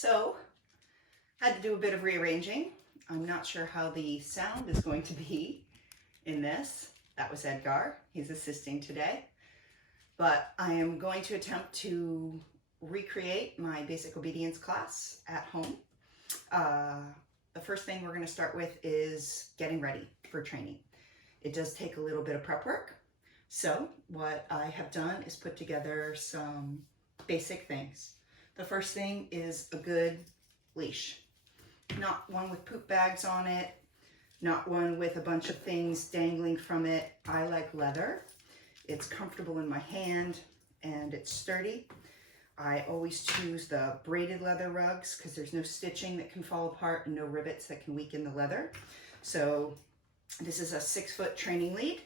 So, had to do a bit of rearranging. I'm not sure how the sound is going to be in this. That was Edgar. He's assisting today. But I am going to attempt to recreate my basic obedience class at home. The first thing we're going to start with is getting ready for training. It does take a little bit of prep work. So what I have done is put together some basic things. The first thing is a good leash. Not one with poop bags on it, not one with a bunch of things dangling from it. I like leather. It's comfortable in my hand and it's sturdy. I always choose the braided leather rugs because there's no stitching that can fall apart and no rivets that can weaken the leather. So this is a 6-foot training lead.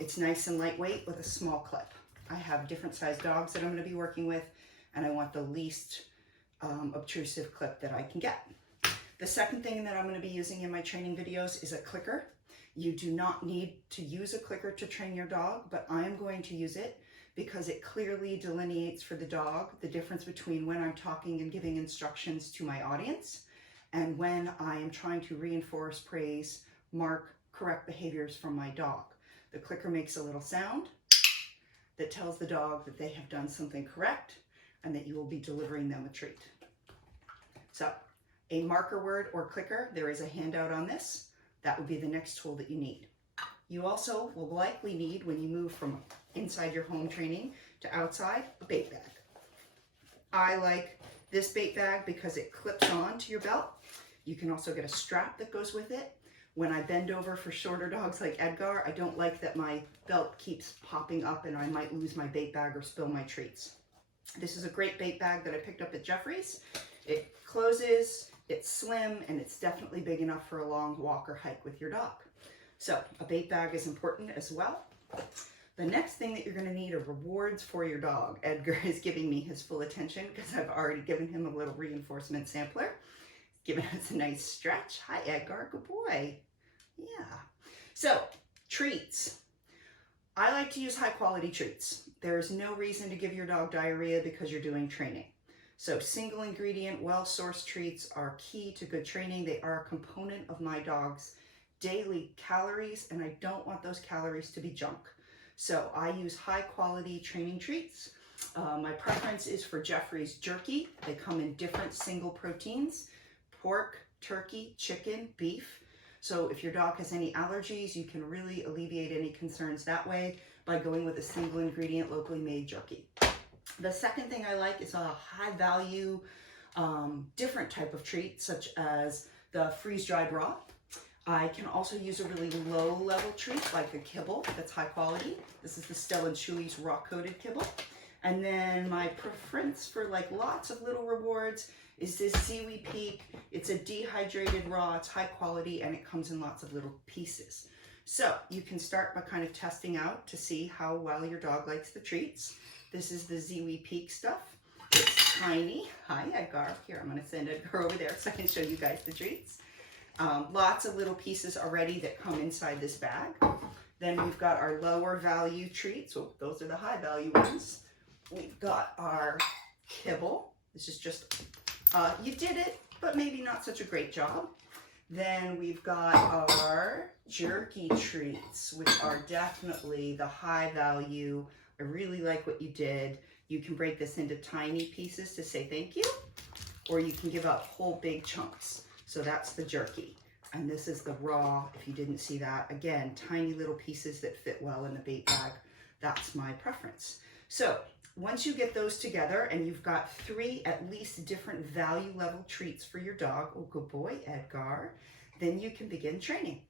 It's nice and lightweight with a small clip. I have different size dogs that I'm going to be working with, and I want the least obtrusive clip that I can get. The second thing that I'm going to be using in my training videos is a clicker. You do not need to use a clicker to train your dog, but I am going to use it because it clearly delineates for the dog the difference between when I'm talking and giving instructions to my audience and when I am trying to reinforce, praise, mark, correct behaviors from my dog. The clicker makes a little sound that tells the dog that they have done something correct and that you will be delivering them a treat. So, a marker word or clicker, there is a handout on this. That would be the next tool that you need. You also will likely need, when you move from inside your home training to outside, a bait bag. I like this bait bag because it clips on to your belt. You can also get a strap that goes with it. When I bend over for shorter dogs like Edgar, I don't like that my belt keeps popping up and I might lose my bait bag or spill my treats. This is a great bait bag that I picked up at Jeffrey's. It closes, it's slim, and it's definitely big enough for a long walk or hike with your dog. So a bait bag is important as well. The next thing that you're going to need are rewards for your dog. Edgar is giving me his full attention because I've already given him a little reinforcement sampler. Giving us a nice stretch. Hi, Edgar. Good boy. Yeah. So, treats. I like to use high quality treats. There is no reason to give your dog diarrhea because you're doing training. So, single ingredient, well-sourced treats are key to good training. They are a component of my dog's daily calories, and I don't want those calories to be junk. So, I use high quality training treats. My preference is for Jeffrey's jerky. They come in different single proteins. Pork, turkey, chicken, beef. So if your dog has any allergies, you can really alleviate any concerns that way by going with a single ingredient, locally made jerky. The second thing I like is a high value, different type of treat, such as the freeze-dried raw. I can also use a really low level treat like a kibble that's high quality. This is the Stella & Chewy's raw coated kibble. And then my preference for like lots of little rewards is this Ziwi Peak. It's a dehydrated raw, it's high quality, and it comes in lots of little pieces. So you can start by kind of testing out to see how well your dog likes the treats. This is the Ziwi Peak stuff. It's tiny. Hi, Edgar. Here, I'm gonna send Edgar over there so I can show you guys the treats. Lots of little pieces already that come inside this bag. Then we've got our lower value treats. So those are the high value ones. We've got our kibble. This is just, you did it, but maybe not such a great job. Then we've got our jerky treats, which are definitely the high value. I really like what you did. You can break this into tiny pieces to say thank you, or you can give out whole big chunks. So that's the jerky. And this is the raw, if you didn't see that. Again, tiny little pieces that fit well in the bait bag. That's my preference. So once you get those together and you've got 3 at least different value level treats for your dog, oh good boy, Edgar, then you can begin training.